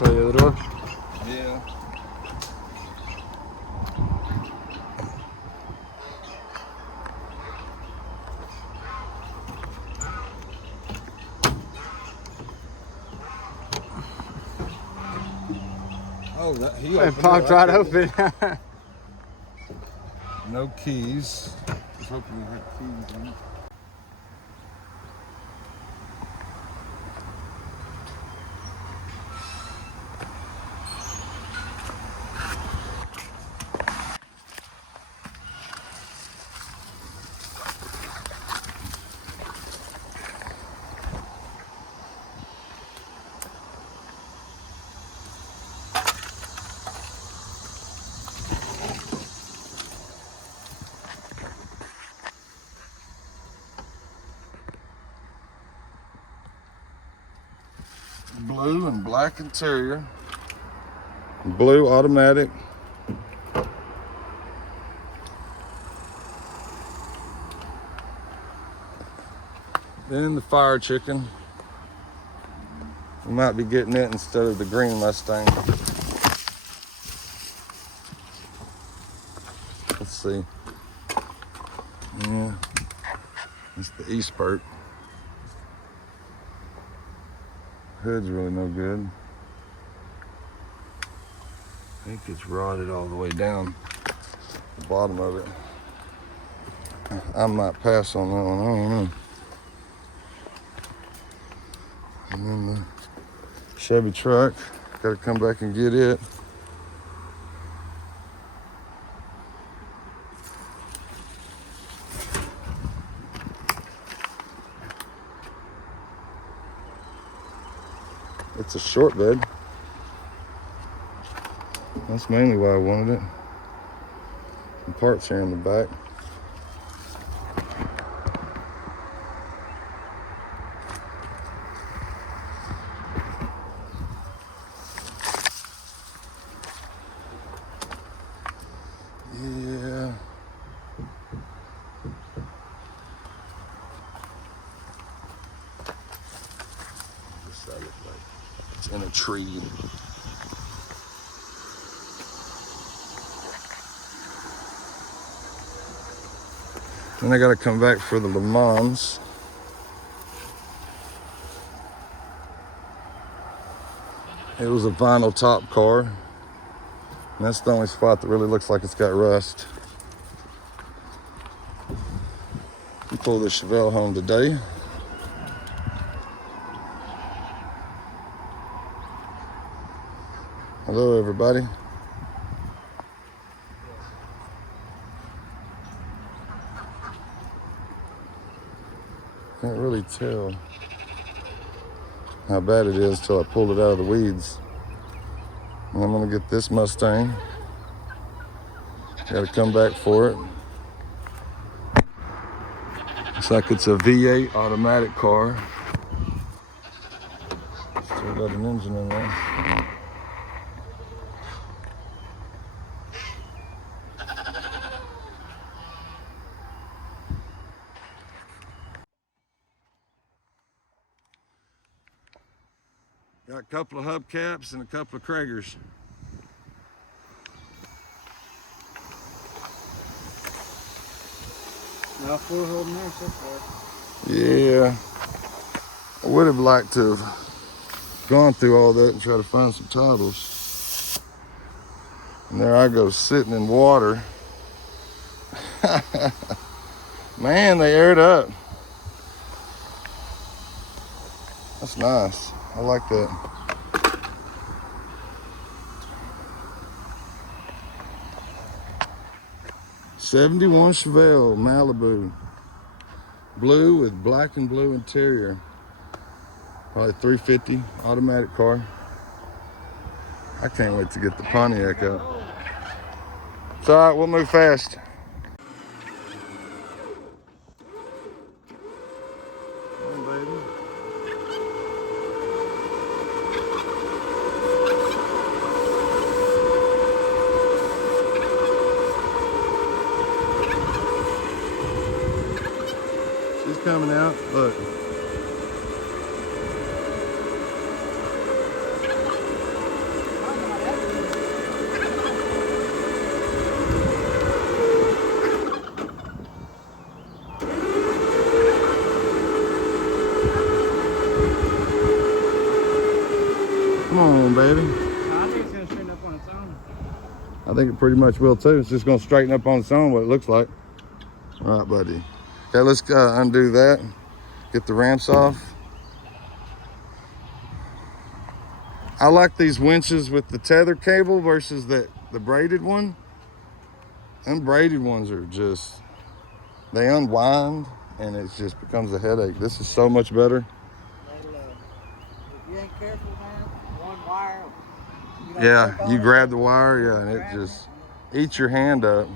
Tell you the door. Yeah. Oh, he It popped right open. No keys. I was hoping you had keys on it. Blue and black interior. Blue automatic. Then the fire chicken. We might be getting it instead of the green Mustang. Let's see. Yeah, it's the E-Spurt. Hood's really no good. I think it's rotted all the way down the bottom of it. I might pass on that one, I don't know. And then the Chevy truck, gotta come back and get it. It's a short bed. That's mainly why I wanted it. Some parts here in the back. Yeah. This side looks like it's in a tree. Then I gotta come back for the Le Mans. It was a vinyl top car. And that's the only spot that really looks like it's got rust. We pulled the Chevelle home today. Hello, everybody. Can't really tell how bad it is till I pull it out of the weeds. And I'm gonna get this Mustang. Gotta come back for it. Looks like it's a V8 automatic car. Still got an engine in there. Got a couple of hubcaps and a couple of Kragers. No full holding there so far. Yeah. I would have liked to have gone through all that and try to find some titles. And there I go sitting in water. Man, they aired up. That's nice. I like that. '71 Chevelle Malibu. Blue with black and blue interior. Probably 350 automatic car. I can't wait to get the Pontiac out. It's all right, we'll move fast. Come on, baby. She's coming out, look. I think it pretty much will too. It's just gonna straighten up on its own, what it looks like. All right, buddy. Okay, let's undo that. Get the ramps off. I like these winches with the tether cable versus the braided one. Them braided ones are just, they unwind and it just becomes a headache. This is so much better. If you ain't careful, man, one wire. Yeah, you grab the wire, yeah, and it just eats your hand up.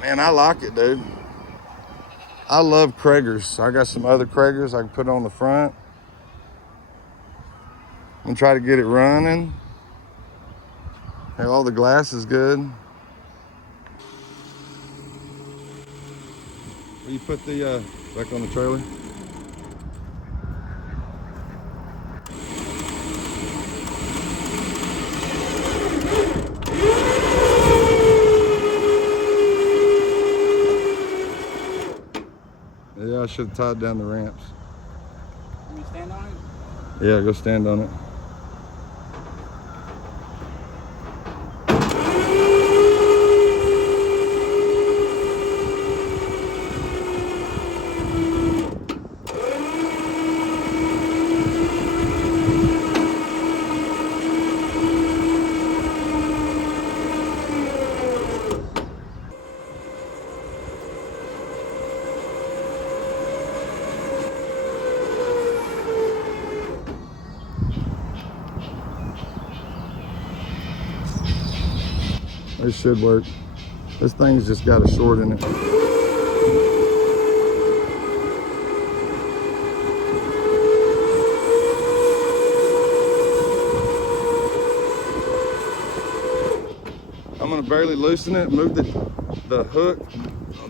Man, I like it, dude. I love Kragers. I got some other Kragers I can put on the front. I'm gonna try to get it running. Hey, all the glass is good. Will you put the back on the trailer? Yeah, I should have tied down the ramps. Can you stand on it? Yeah, go stand on it. It should work. This thing's just got a short in it. I'm gonna barely loosen it, move the hook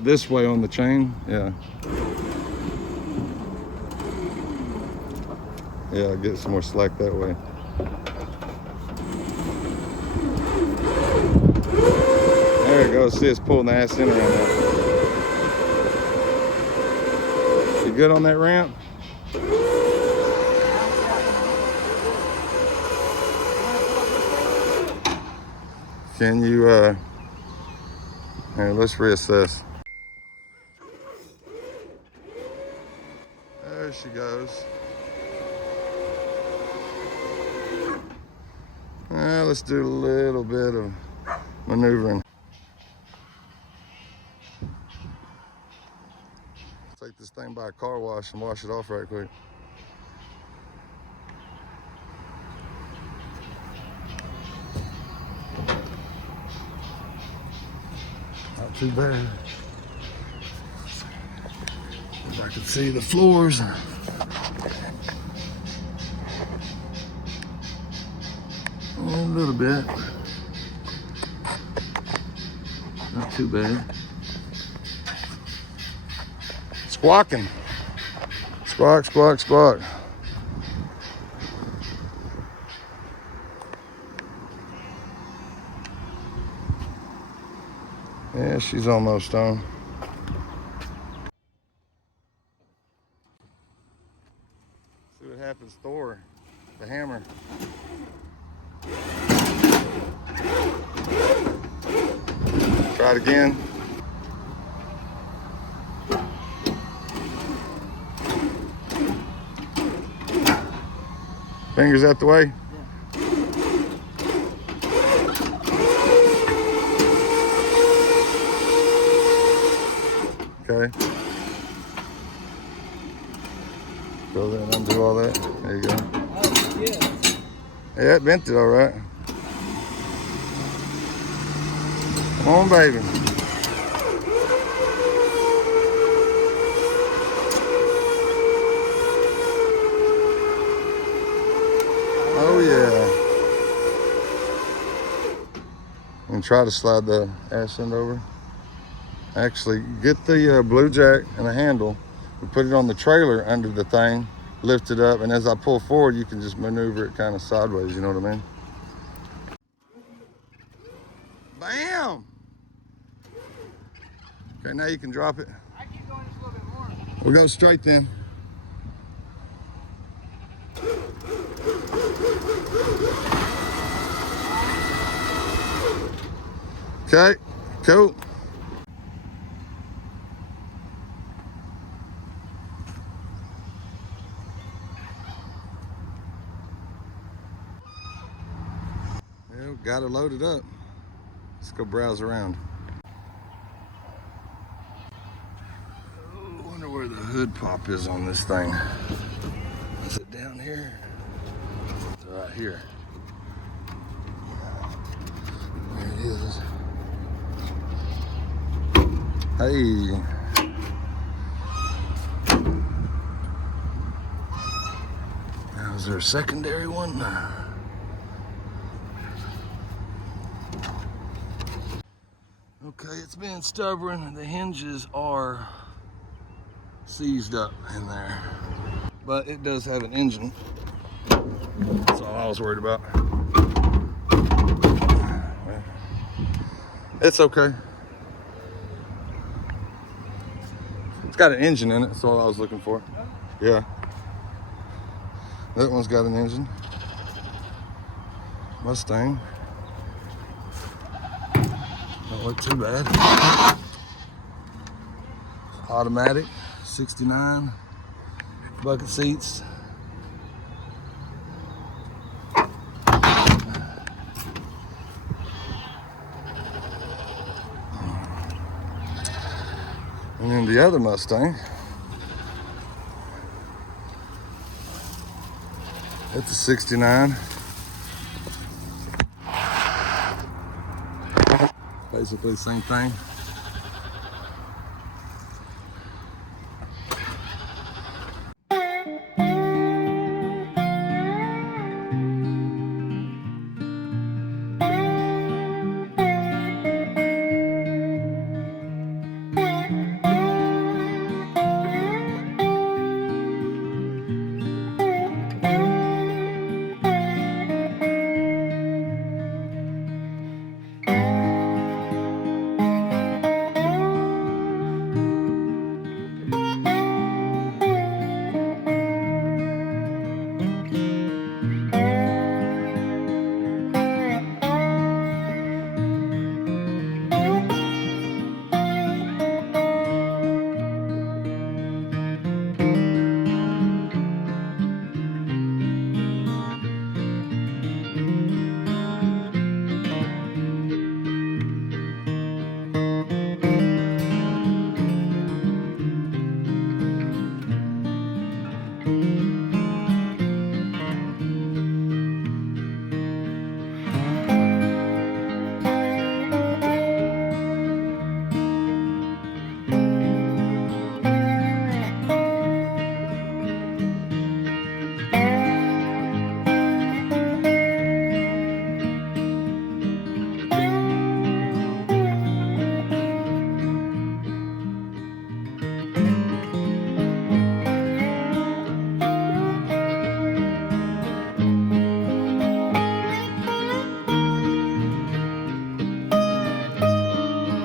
this way on the chain. Yeah. Yeah, get some more slack that way. There it goes. See, it's pulling the ass in around that. You good on that ramp? Can you, here, let's reassess. There she goes. Let's do a little bit of maneuvering. Take this thing by a car wash and wash it off right quick. Not too bad. If I can see the floors. A little bit. Not too bad. Squawking. Squawk, squawk, squawk. Yeah, she's almost on. See what happens, Thor, the hammer. Try it again. Fingers out the way. Okay. Go there and undo all that. There you go. Oh, yeah. Yeah, it bent it all right. Come on, baby. Oh, yeah. And try to slide the ass end over. Actually, get the blue jack and the handle and put it on the trailer under the thing, lift it up, and as I pull forward, you can just maneuver it kind of sideways, you know what I mean? Bam! Okay, now you can drop it. I keep going just a little bit more. We'll go straight then. Okay, cool. Well, got it loaded up. Let's go browse around. Oh, wonder where the hood pop is on this thing. Is it down here? It's right here. There it is. Hey. Now, is there a secondary one? Okay, it's being stubborn. The hinges are seized up in there. But it does have an engine. That's all I was worried about. It's okay. It's got an engine in it. That's all I was looking for. Yeah. That one's got an engine. Mustang. Don't look too bad. Automatic, 69. Bucket seats. And then the other Mustang, it's a 69. Basically the same thing.